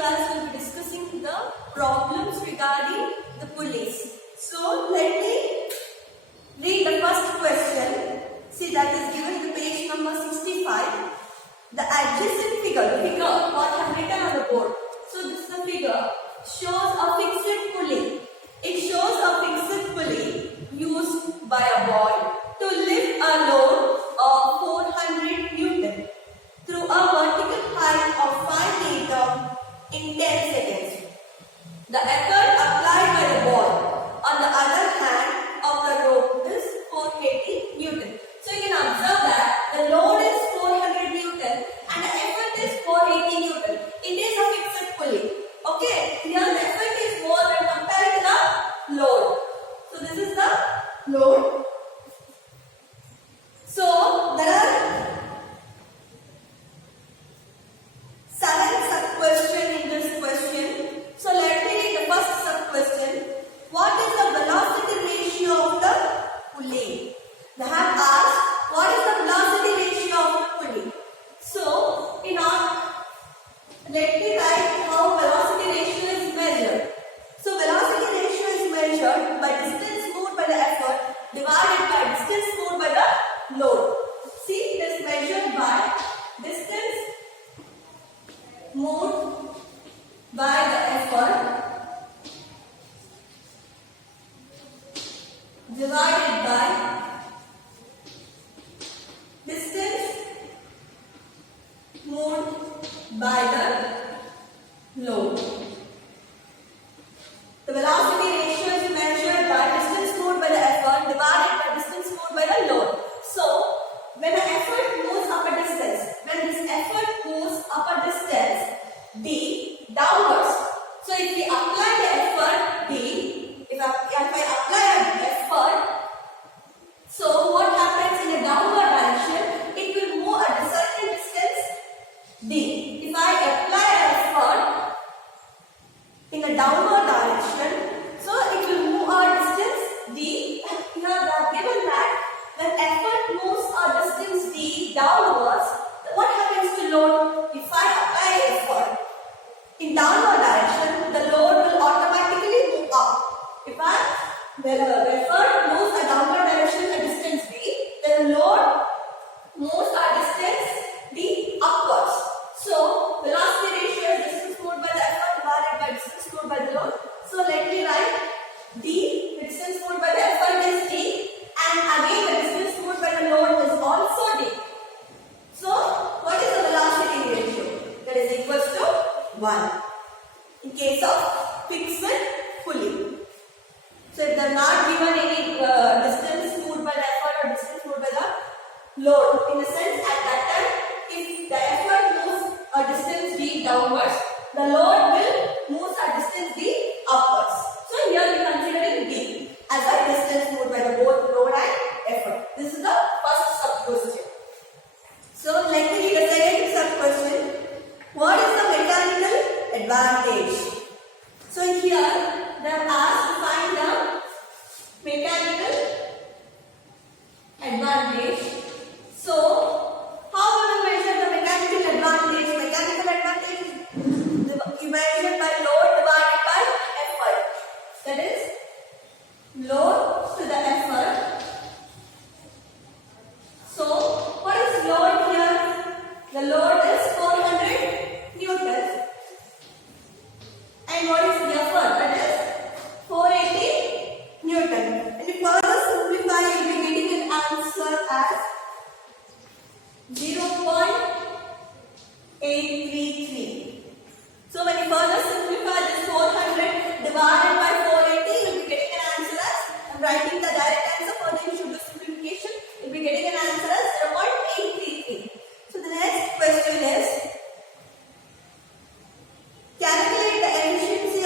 class we will be discussing the problems regarding the pulleys. So let me read the first question. See, that is given in the page number 65. The adjacent figure, what I have written on the board. So this is the figure, shows a fixed pulley. It shows a fixed pulley used by a boy to lift a load of 400 Newton through a vertical height of 5 meters in 10 seconds. The effort applied by the boy on the other hand of the rope is 480 Newton. So you can observe that the load is 400 Newton and the effort is 480 Newton. It is a fixed pulley. Okay, here the effort is more when compared to the load. So this is the load. So there are 7 sub-questions in this question. So let me read the first sub-question. What is the velocity ratio of the pulley? They have asked what is the velocity ratio of the pulley. So let me write how velocity ratio is measured. So velocity ratio is measured by distance moved by the effort divided by distance moved by the load. See, it is measured by distance moved by the effort divided by distance moved by the load. The velocity ratio is measured by distance moved by the effort divided by distance moved by the load. So, when the effort moves up a distance, when this effort moves up a distance d downwards. So, if we apply the effort d, if I apply an effort, so what happens in a downward direction? It will move at a certain distance d. If I apply an effort in a downward direction, so it will move a distance d. Here they are given that when effort moves a distance d downwards, what happens to load? If I apply effort in downward direction, the load will automatically move up. If the effort moves a downward direction a distance d, then the load moves a distance d upwards. So velocity ratio is distance moved by the effort divided by distance moved by the load. So let me write d, the distance moved by the effort is d, and again the distance moved by the load is also d. So what is the velocity ratio? That is equals to 1 in case of fixed pulley. So if they are not given any distance moved by the effort or distance moved by the load, in a sense at that time, if the effort moves a distance d downwards, the load will move a distance d upwards. So here we are considering d as a distance moved by the both load and effort. This is the first sub-question. So let me read the second sub-question. What is the mechanical advantage? So here they are asked to find the mechanical advantage. So how will you measure the mechanical advantage? Mechanical advantage is measured by load divided by effort. That is load to the effort. So what is load here? The load is 400 Newton. And what is the effort? That is 480 Newton. And if further simplify, you will be getting an answer as 0.833. So when you further simplify this 400 divided by 480, you will be getting an answer as, I am writing the direct answer, further you should do simplification, you will be getting an answer as 0.833. So the next question is, calculate the efficiency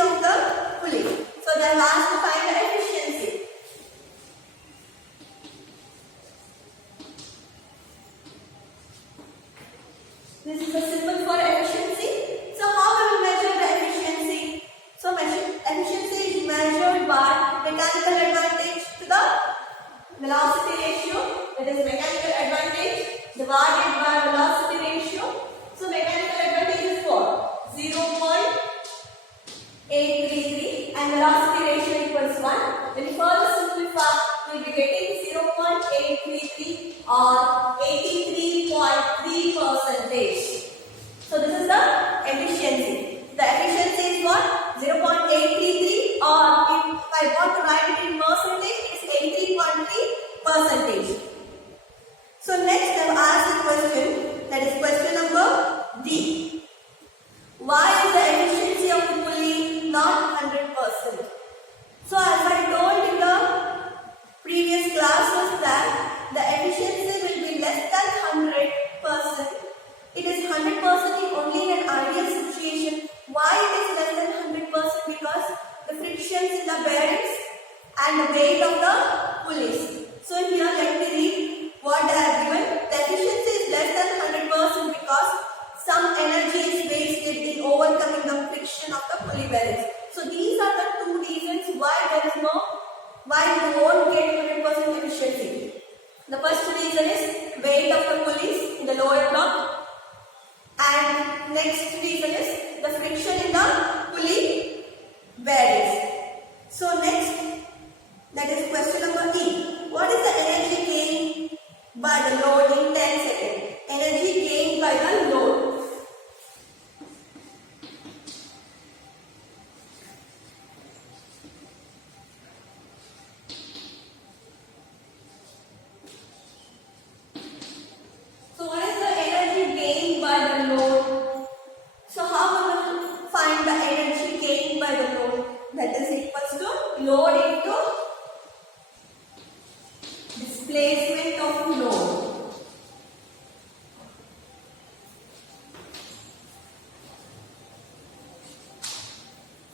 833 and velocity ratio equals 1. When you further simplify, we will be getting 0.833 or 83.3%. So this is the efficiency. The efficiency is what? 0.833 or if I want to write it in percentage, it is 83.3%. So next I have asked a question, that is question number D. Why is the efficiency of the pulley not 100%? So as I told in the previous classes that the efficiency will be less than 100%. It is 100% only in an ideal situation. Why it is less than 100%? Because the frictions in the bearings and the weight of the pulleys. So here let me read what I have given. The efficiency is less than 100% because some energy is wasted in overcoming the friction of the pulley bearings. So these are the two reasons why we won't get 100% efficiency. The first reason is weight of the pulleys in the lower block, and next reason is the friction in the pulley bearings. So next, that is question number E. What is the energy gained by the load in 10 seconds? Energy gained by the load. So what is the energy gained by the load? So how we will find the energy gained by the load? That is equals to load into displacement of load.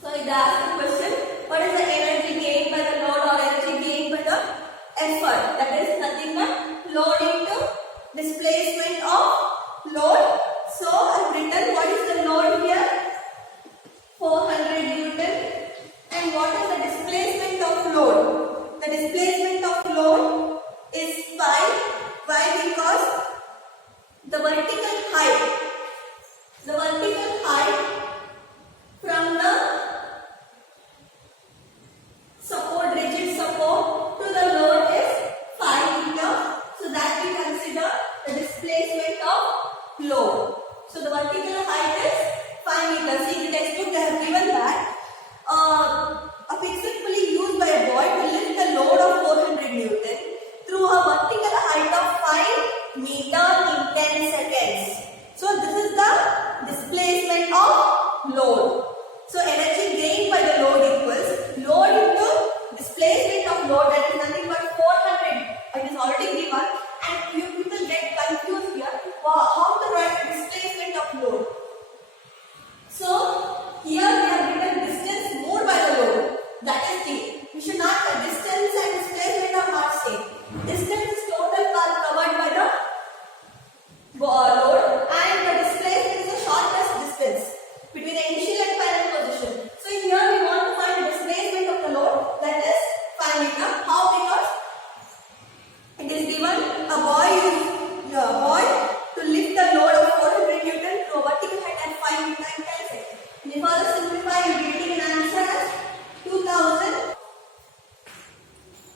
So it asks the question, what is the energy gained by the load or energy gained by the effort? That is nothing but load into displacement of load. So I have written what is the load here? 400 Newton. And what is the displacement of load? The displacement of load is 5. Why? Because the vertical height from the support, rigid support to the load is 5 meters. So that we consider the displacement of load. So the vertical height is 5 meters. See, in the textbook they have given that a fixed pulley used by a boy to lift the load of 400 Newton through a vertical height of 5 meters in 10 seconds. So this is the displacement of load. So energy gained by the load equals load into displacement of load, that is nothing but 400. It is already given and you people get confused here. How to write the displacement of load? So here we have written distance moved by the load. That is T. We should not, the distance and displacement are not same. Distance is total path covered by the load and the displacement is the shortest distance between the initial and final position. So here we want to find the displacement of the load, that is 5 meters. How? Because it is given a boy to lift the load of 400 Newton to a vertical height at 5 meters in 10 seconds. If you further simplify, you will get an answer as 2000.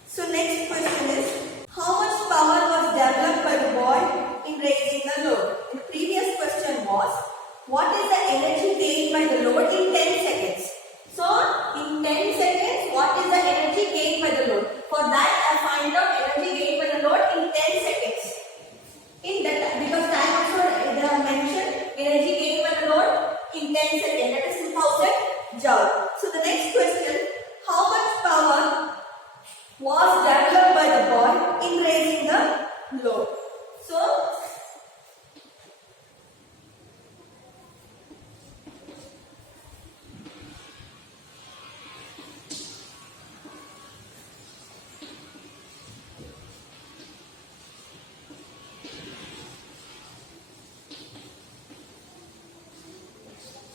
So next question is, how much power was developed by the boy in raising the load? The previous question was, what is the energy gained by the load in 10 seconds? So in 10 seconds, what is the energy gained by the load? For that, I find out energy gained by the load in 10 seconds. In that, because time also they have mentioned energy gained by the load in 10 seconds, that is 2000 joule. So the next question, how much power was developed by the boy in raising the load? So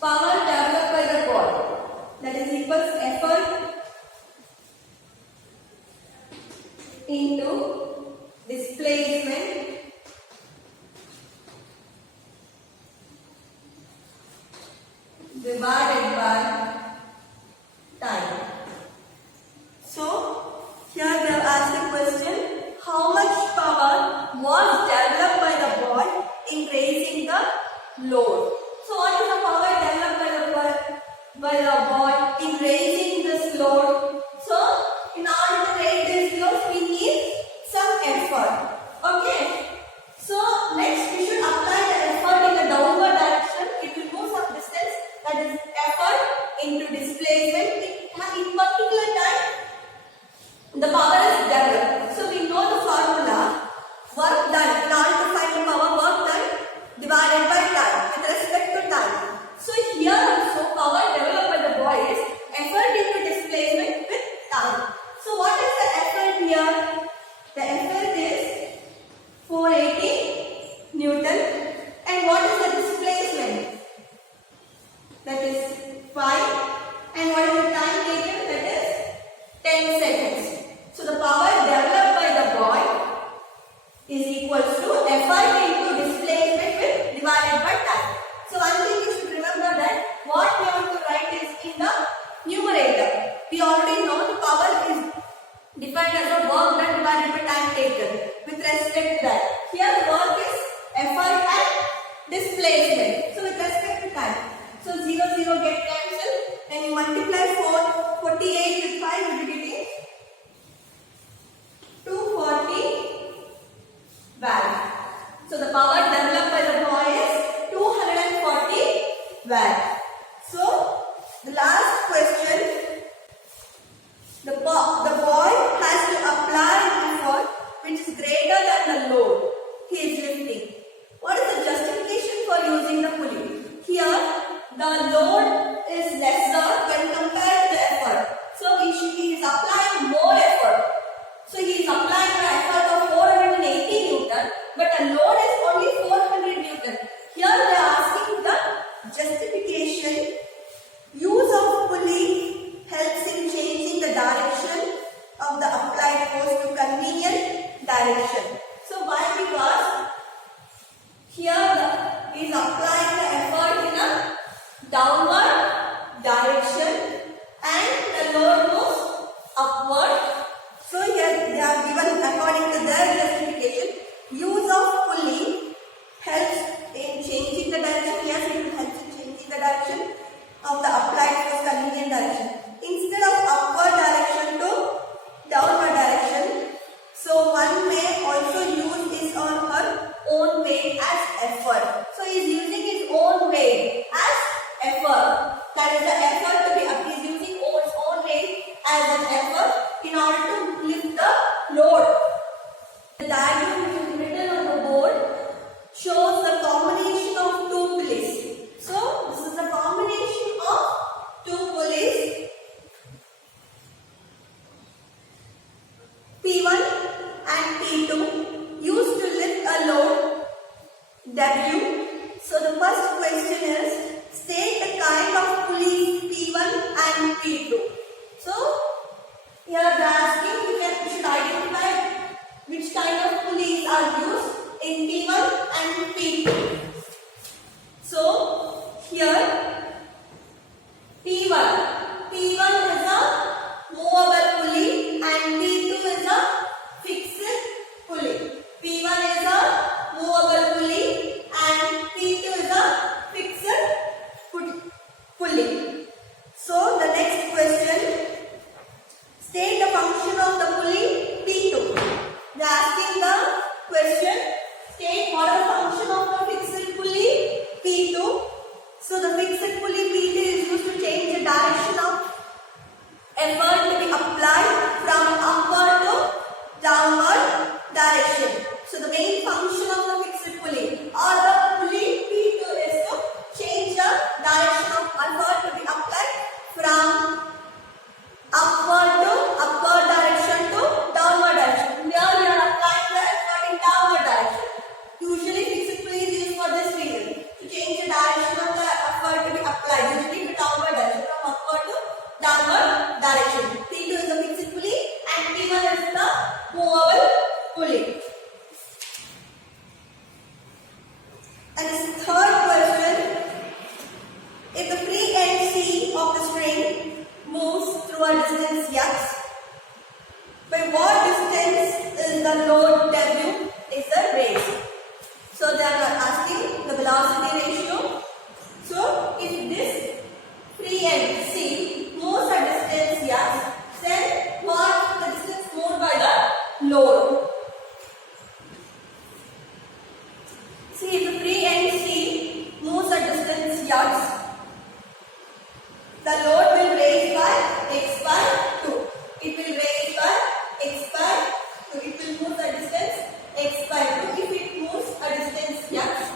power developed by the boy, that is equals effort into displacement divided by load. So what is the power developed by the boy in raising this load? So in order to raise this load, we need some effort. Okay. So next we should apply the effort in the downward direction. It will move some distance. That is effort into displacement. In particular time, the power is developed. So we know the formula. Work done. In order to find the power, work done divided by time with respect to time. So here also power developed by the boy is effort into displacement with time. So what is the effort here? The effort is 480 Newton. And what is the displacement? That is 5. And what is the time taken? That is 10 seconds. So the power developed by the boy is equals to effort into displacement with divided by time. So one thing you should remember that what we have to write is in the numerator. We already know the power is defined as the work done divided by time taken. With respect to that, here the work is effort and displacement. So with respect to time, so 0 0 get cancelled. Then you multiply 48 with 5, you will be getting 240 watt. So the power developed by the boy is 240 watt. So the last question, the boy has to apply effort which is greater than the load he is lifting. What is the justification for using the pulley? Here the load is lesser when compared to the effort. So he is applying more effort. So he is applying the effort of 480 Newton, but the load is only 400 Newton. Here they are asking the justification. Use of pulley helps in changing the direction of the applied force to convenient direction. So why? Because here he is applying the effort in a downward direction and the load moves upward. So here they are given according to their justification. Use of pulley helps in changing the direction. Yes, it will help in changing the direction of the applied force convenient direction. Instead of upward direction to downward direction, so one may also use his or her own weight as effort. So he is using his own weight as effort. That is the effort to be up. He is using his own weight as an effort in order to lift the load. The diagram which is written on the board shows the combination of two pulleys. So this is the combination of two pulleys, P1 and P2, used to lift a load W. So the first question is, state the kind of pulleys P1 and P2. So here they are asking, you should identify which kind of pulleys are used in P1 and P2. So here P1 is a movable pulley and P2 is a fixed pulley. P1 is a movable pulley and P2 is a fixed pulley. So the next question, state the function of the pulley P2. They are asking the question, state what is the function of the fixed pulley P2. So the fixed pulley P2 is used to change the direction of effort to be applied from upward to downward direction. So the main function of the fixed pulley or the pulley P2 is to change the direction of effort to be applied from upward direction to downward direction. Here we are applying the effort in downward direction. Usually fixed pulley is used for this reason, to change the direction of the effort to be applied, usually to downward direction, from upward to downward direction. P2 is the fixed pulley and P1 is the movable pulley. And this third question, if the free end C of the string moves through a distance x, by what distance is the load W is the raised? So they are asking the velocity ratio The load will raise by x by 2. It will raise by x by 2. It will move the distance x by 2 if it moves a distance x.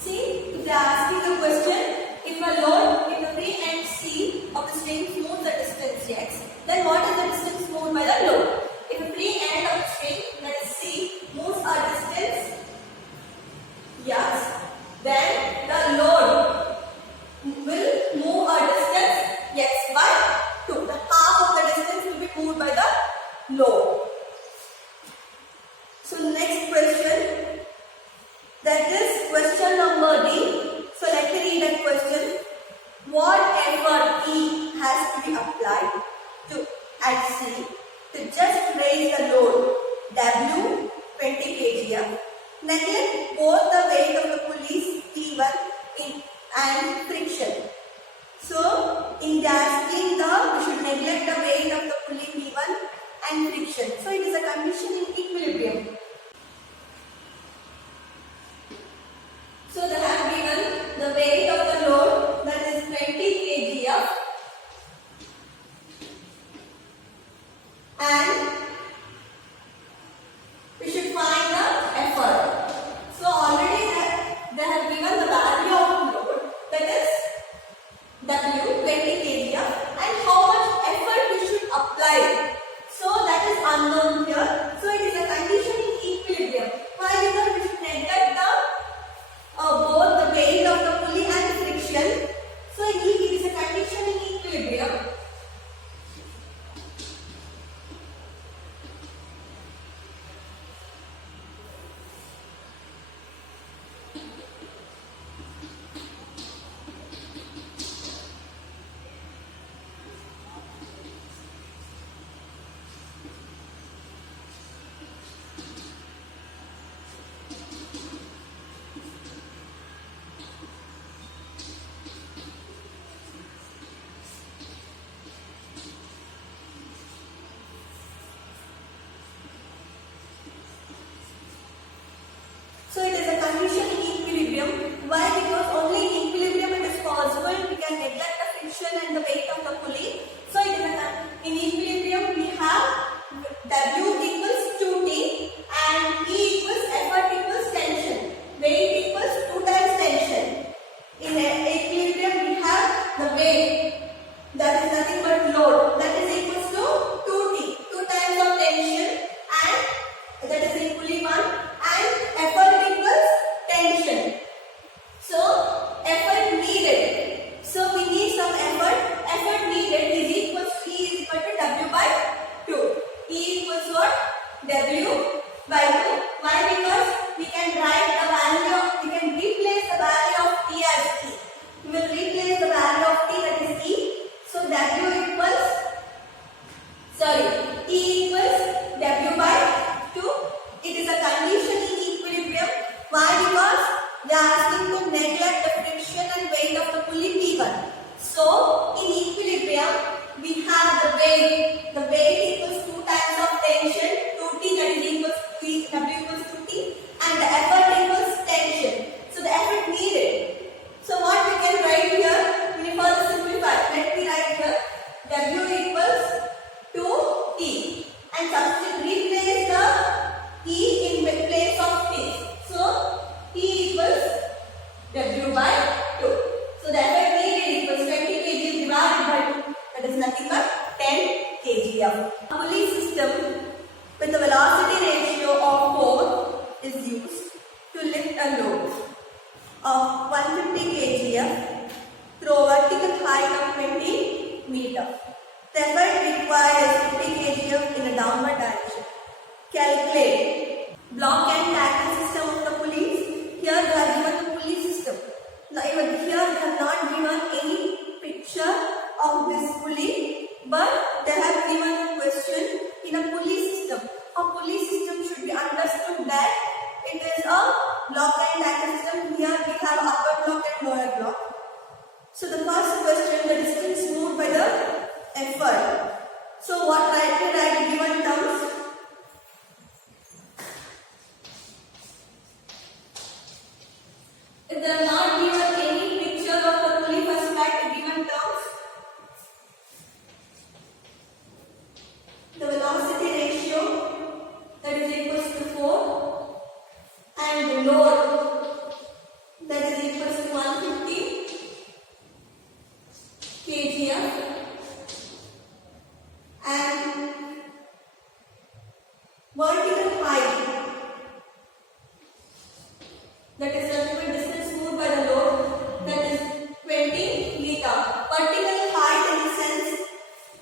See, if they are asking a question, if a load in the free end C of the string moves the distance x, then what is the distance moved by the load? If a free end of the string, that is C, moves a distance x, then the load will move a distance x by 2. The half of the distance will be moved by the load. So next question, that is question number D. So let me read that question. What effort E has to be applied to at C to just raise the load W 20 kg, neglect both the weight of the pulleys P1 and friction. So in asking we should neglect the weight of the pulley P1 and friction. So it is a condition in equilibrium. So they have given the weight of the load, that is 20 kg, and we should find the effort. So already they have given the value of load, that is W 20 kg, and how much effort we should apply. So that is unknown here. So it is a condition in equilibrium. Why? Because we should neglect both the weight of the pulley and friction. So it is a condition in equilibrium. So it is a condition in equilibrium. Why? Because only in equilibrium it is possible we can neglect the friction and the weight of the pulley. So it is in equilibrium we have W equals 2T and E equals effort equals tension. Weight equals 2 times tension. In equilibrium we have the weight, that is nothing but load, that is equals to 2T, 2 times of tension, and that is equally 1, and effort equals tension. So effort needed. So we need some effort. Effort needed is equals to E is equal to W by 2. E equals what? W by 2. Why? Because we can write the value of, we can replace the value of T as E. We will replace the value of T, that is E. So W equals, E equals W by 2. It is a condition in equilibrium. Why? Because they are asking to neglect the friction and weight of the pulley P1. So in equilibrium we have the weight. The weight equals 2 times of tension, 2T, that is equals to E, W equals 2T, and the effort equals tension. So the effort needed. So what we can write here, we will further simplify. Let me write here W equals 2T and substitute, replace the E in place of T. So T equals W by 2. So the effort needed equals 20 kg divided by 2. That is nothing but 10 kg. A pulley system with a velocity ratio of 4 is used to lift a load of 150 kg through a vertical height of 20 meters. The effort required is 50 kg in a downward direction. Calculate block and tackle system of the pulleys. Here they have given the pulley system. Now even here they have not given any picture of this pulley, but they have given a question in a pulley system. A pulley system should be understood that it is a block and tackle system. Here we have upper block and lower block. So the first question, the distance moved by the effort. So what write given terms? If they are not given any picture of the pulley, first write the given terms. The velocity ratio, that is equals to 4, and the load, that is equals to 150 kgf, and vertical height, that is the distance moved by the load, that is 20 meter. Vertical height in the sense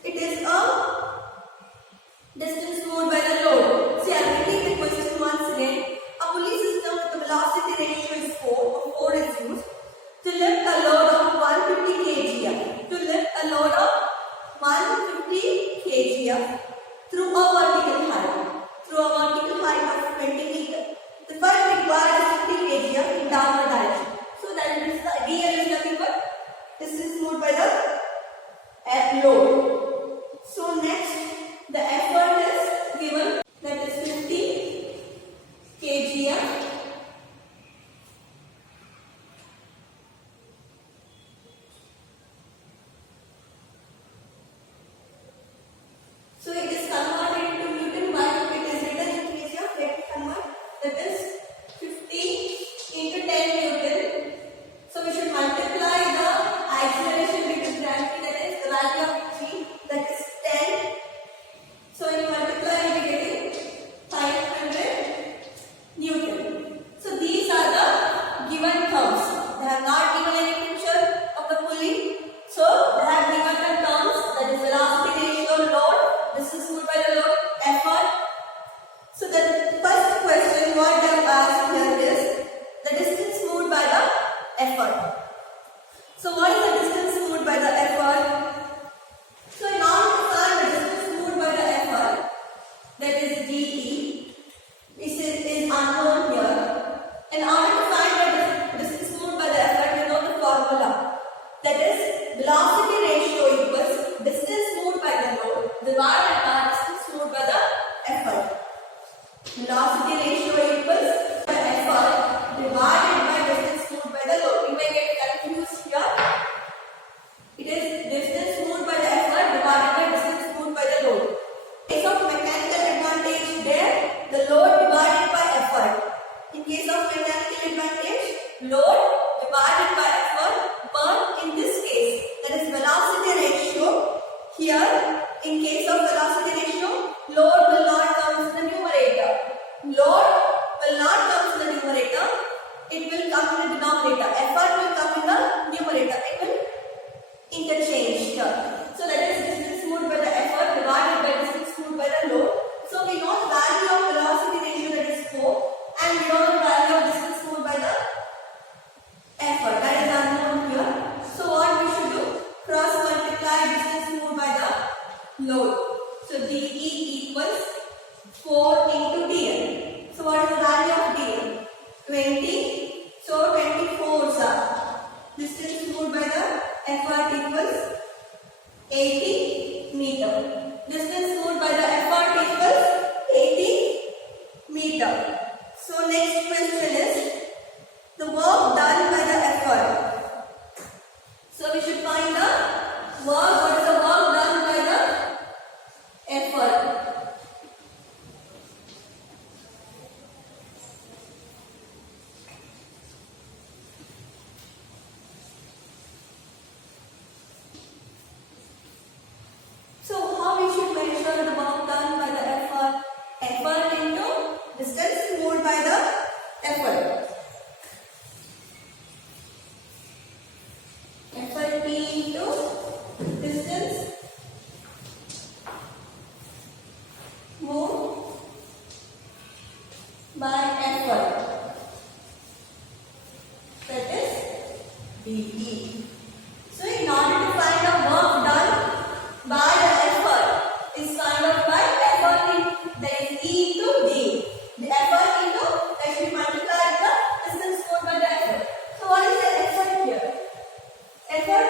it is a distance moved by the load. See, I will repeat the question once again. A pulley system with the velocity ratio is 4, or 4 is used to lift a load of 150 kgf. To lift a load of 150 kgf through a vertical height of 20 meters. The first required is 50 kgf in downward direction. So that is the dl is nothing but distance moved by the load. So next, the effort is given, that is 50 kgf. So it is converted into Newton while it is written in kgf. Let me convert. That is 50 into 10 Newton. So we should multiply the acceleration with gravity, that is the value of g, that is 10. So when you multiply, you will be getting 500 Newton. So these are the given terms. They have not given any picture of the pulley. So they have given the terms, that is velocity ratio, load, distance moved by the load, effort. So the first question what they have asked here is the distance moved by the effort. So what is the distance moved by the effort? So in order to find the distance moved by the effort, that is dE, is unknown here. In order to find the distance moved by the effort, you know the formula. That is velocity ratio equals distance moved by the load divided by distance moved by the effort. Velocity ratio equals the effort divided by distance moved by the load. You may get confused here. It is distance moved by the effort divided by distance moved by the load. In case of mechanical advantage, there the load divided by effort. In case of mechanical advantage, load divided by effort. But in this case, that is velocity ratio. Here, in case of velocity ratio, load will not come to the numerator. Load will not come to the numerator. It will come in the denominator. Effort will come in the numerator. It will interchange here. So that is distance moved by the effort divided by distance moved by the load. So we know the value of velocity ratio, that is 4, and we know the value of distance moved by the effort, that is unknown here. So what we should do? Cross multiply distance moved by the load. So dE equals 4 into dl. So what is the value of dl? 20. So 24 distance moved by the effort equals 80 meter. Distance moved by the effort equals 80 meter. So next question is the work done by the effort. So we should find the work. What is the work done by the effort? So how we should measure the work done by the effort? Effort into distance moved by the effort. Effort P into distance moved by effort, that is dE. So in order to find the work done by the effort is found out by effort in, that is E into D. The effort into, that should multiply the distance moved by the effort. So what is the effort here? Effort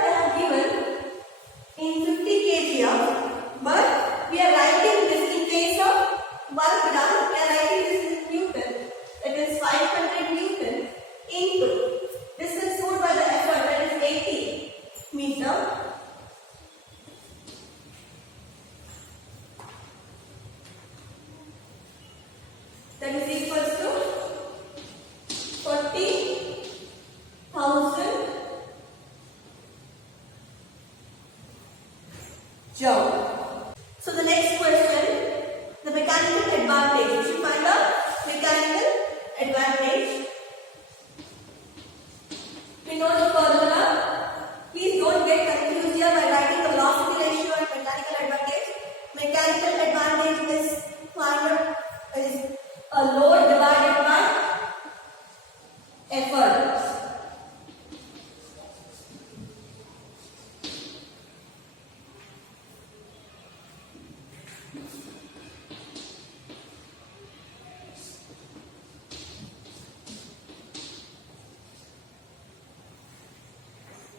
jump. So the next question, the mechanical advantage. You should find the mechanical advantage. We know the formula. Please don't get confused here by writing the velocity ratio and mechanical advantage. Mechanical advantage is a load divided by effort.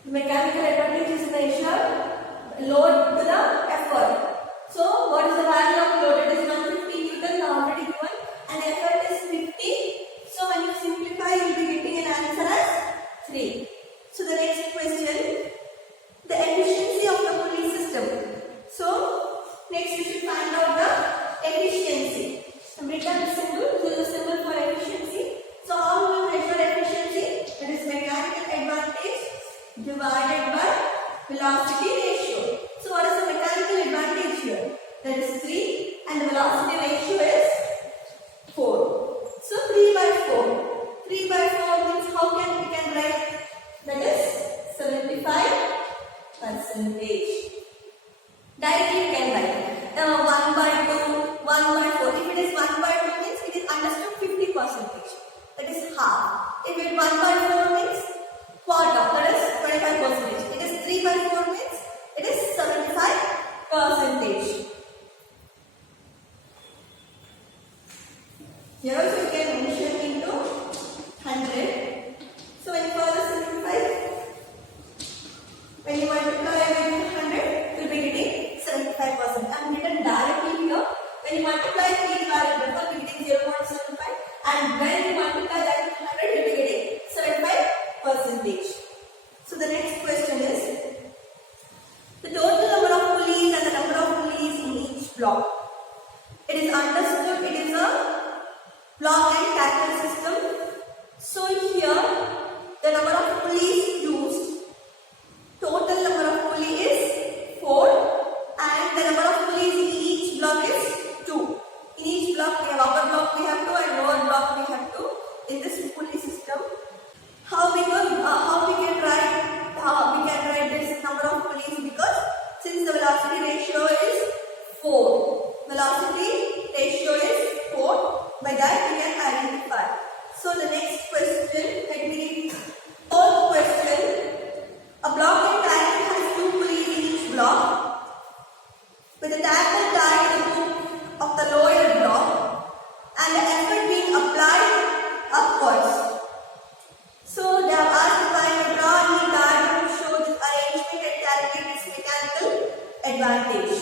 Mechanical advantage is measured load to the effort. So, what is the value of load? It is 150 Newton already given, and effort is 50. So, when you simplify, you will be getting an answer as 3. So, the next question, the efficiency of the pulley system. So, next we should find out the efficiency. So, written the symbol. This is a symbol for efficiency. So, how will we measure efficiency? That is mechanical advantage divided by velocity ratio. So what is the mechanical advantage here? That is 3 and the velocity ratio is 4. So 3 by 4. 3 by 4 means how can we can write? That is 75 percentage. Directly you can write 1 by 2, 1 by 4. If it is 1 by 2 means it is understood 50 percentage. That is half. If it is 1 by 4 means quarter, that is 25 percentage. It is 3 by 4 means it is 75 percentage. Here also you can mention into 100. So when you further simplify, when you multiply with 100, you will be getting 75%. I am written directly here. When you multiply each variable, you will be getting 0.75, and when you multiply that with 100, you will be getting 75 percentage. So the next question is the total number of pulleys and the number of pulleys in each block. It is understood it is a block and tackle system. So here the number of pulleys used, total number of pulley is 4 and the number of pulleys in each block is 2. In each block we have upper block we have 2 and lower block we have 2 in this pulley system. How we can write this number of pulleys, because since the velocity ratio is 4, velocity ratio is 4, by that we can identify. So the next question, let me read fourth question. A block and tackle has 2 pulleys in each block, with the tackle tied to the hook of the lower block and the effort being applied upwards. So they have asked to find a draw any diagram to show this arrangement and calculate its mechanical advantage.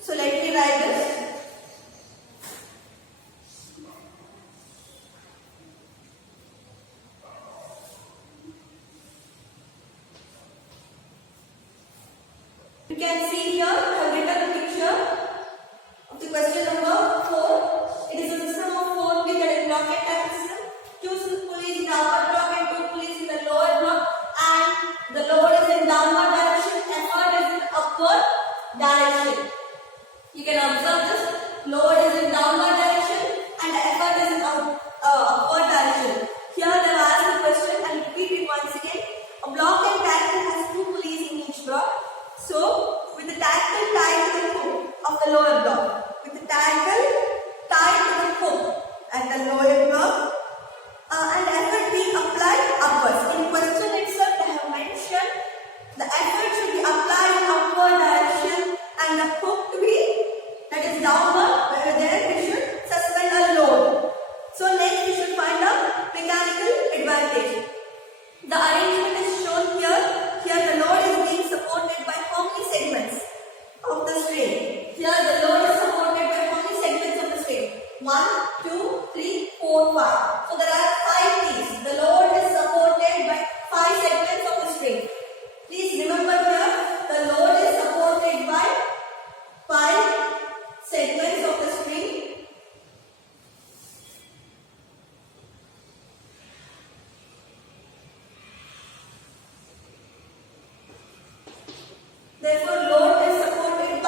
So let me write this. You can see here I have written the picture of the question number 4. It is a system of 4 pulleys, that is block and tackle system. 2 pulleys in the upper block and 2 pulleys in the lower block, and the load is in downward direction, effort is in upward direction. You can observe this. Load is in downward direction and the effort is in upward direction. Here they have asked the question and repeat it once again. A block and tackle has 2 pulleys in each block. So with the tackle tied to the hook of the lower block, with the tackle tied to the hook at the lower block, and effort being applied upwards. In question itself, they have mentioned the effort should be applied in upward direction and the hook to be, that is downward, where there we should suspend a load. So next we should find a mechanical advantage. The arrangement is shown here. Here the load is being supported by how many segments of the string? Here the load is supported by how many segments of the string? 1, 2, 3, 4, 5. So there are 5 keys. The load is supported by 5 segments of the string. Please remember here the load is supported by 5 segments of the string. Therefore load is supported by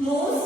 moves